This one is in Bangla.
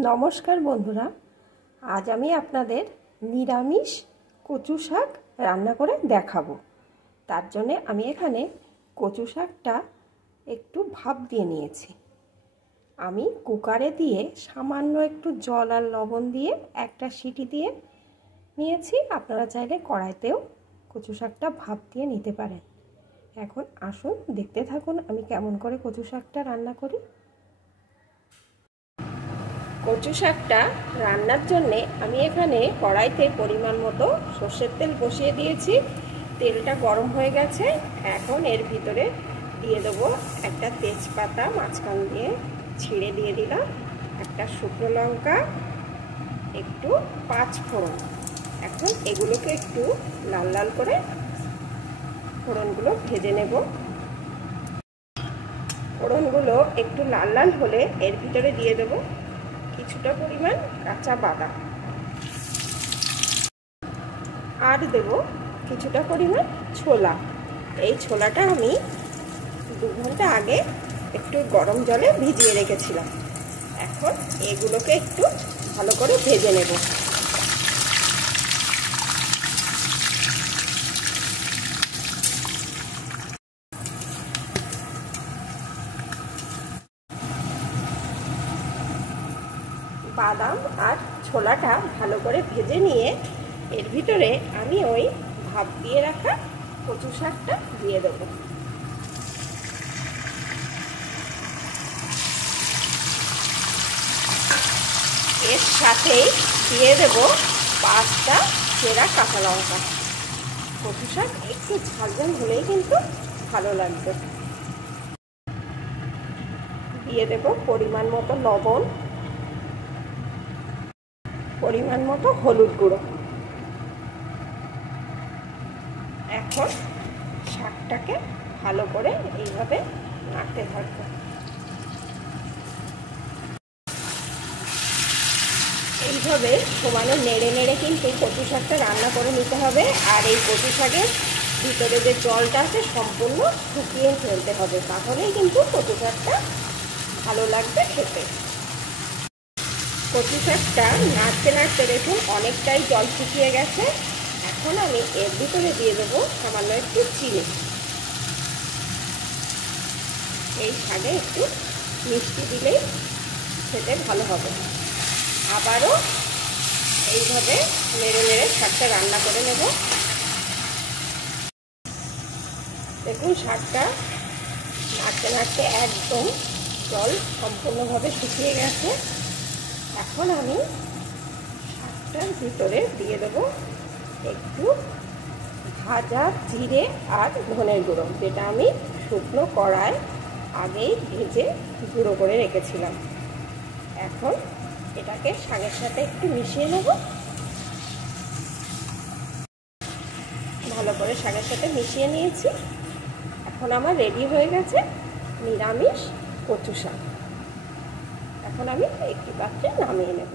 নমস্কার বন্ধুরা, আজ আমি আপনাদের নিরামিষ কচু শাক রান্না করে দেখাবো। তার জন্যে আমি এখানে কচু শাকটা একটু ভাপ দিয়ে নিয়েছি। আমি কুকারে দিয়ে সামান্য একটু জল আর লবণ দিয়ে একটা সিটি দিয়ে নিয়েছি। আপনারা চাইলে কড়াইতেও কচু শাকটা ভাপ দিয়ে নিতে পারেন। এখন আসুন দেখতে থাকুন আমি কেমন করে কচু শাকটা রান্না করি। কচু শাকটা রান্নার জন্যে আমি এখানে কড়াইতে পরিমাণ মতো সর্ষের তেল বসিয়ে দিয়েছি। তেলটা গরম হয়ে গেছে। এখন এর ভিতরে দিয়ে দেবো একটা তেজপাতা মাঝখান দিয়ে ছিঁড়ে দিয়ে দিলাম, একটা শুকনো লঙ্কা, একটু 5 ফোড়ন। এখন এগুলোকে একটু লাল লাল করে ফোড়নগুলো ভেজে নেব। ফোড়নগুলো একটু লাল লাল হলে এর ভিতরে দিয়ে দেবো কিছুটা পরিমাণ কাঁচা বাদাম, আর দেব কিছুটা পরিমাণ ছোলা। এই ছোলাটা আমি 2 ঘন্টা আগে একটু গরম জলে ভিজিয়ে রেখেছিলাম। এখন এগুলোকে একটু ভালো করে ভেজে নেব। বাদাম আর ছোলাটা ভালো করে ভেজে নিয়ে এর ভিতরে আমি ওই ভাপ দিয়ে রাখা কচু শাকটা দিয়ে দেব। এর সাথেই দিয়ে দেব 5টা চেরা কাঁচা লঙ্কা। কচু শাক একটু ঝাল ঝাল হলেই কিন্তু ভালো লাগবে। দিয়ে দেব পরিমাণ মতো লবণ, পরিমাণ মতো হলুদ গুঁড়ো। এখন শাকটাকে ভালো করে এইভাবে নাড়তে থাকবো। এইভাবে সমানে নেড়ে নেড়ে কিন্তু কচু শাকটা রান্না করে নিতে হবে। আর এই কচু শাকের ভিতরে যে জলটা আছে সম্পূর্ণ শুকিয়ে ফেলতে হবে, তাহলেই কিন্তু কচু শাকটা ভালো লাগবে খেতে। কচু শাকটা নাড়তে নাড়তে দেখুন অনেকটাই জল শুকিয়ে গেছে। এখন আমি এর ভিতরে দিয়ে দেবো সামান্য একটু চিনি। এই শাকে একটু মিষ্টি দিলেই খেতে ভালো হবে। আবারও এইভাবে নেড়ে নেড়ে শাকটা রান্না করে নেব। দেখুন শাকটা নাড়তে নাড়তে একদম জল সম্পূর্ণভাবে শুকিয়ে গেছে। এখন আমি শাকটার ভিতরে দিয়ে দেব একটু ভাজা জিরে আর ধনের গুঁড়ো, যেটা আমি শুকনো কড়ায় আগেই ভেজে গুঁড়ো করে রেখেছিলাম। এখন এটাকে শাকের সাথে একটু মিশিয়ে নেব। ভালো করে শাকের সাথে মিশিয়ে নিয়েছি। এখন আমার রেডি হয়ে গেছে নিরামিষ কচু শাক। এখন আমি একটি পাত্রে নামিয়ে নেব।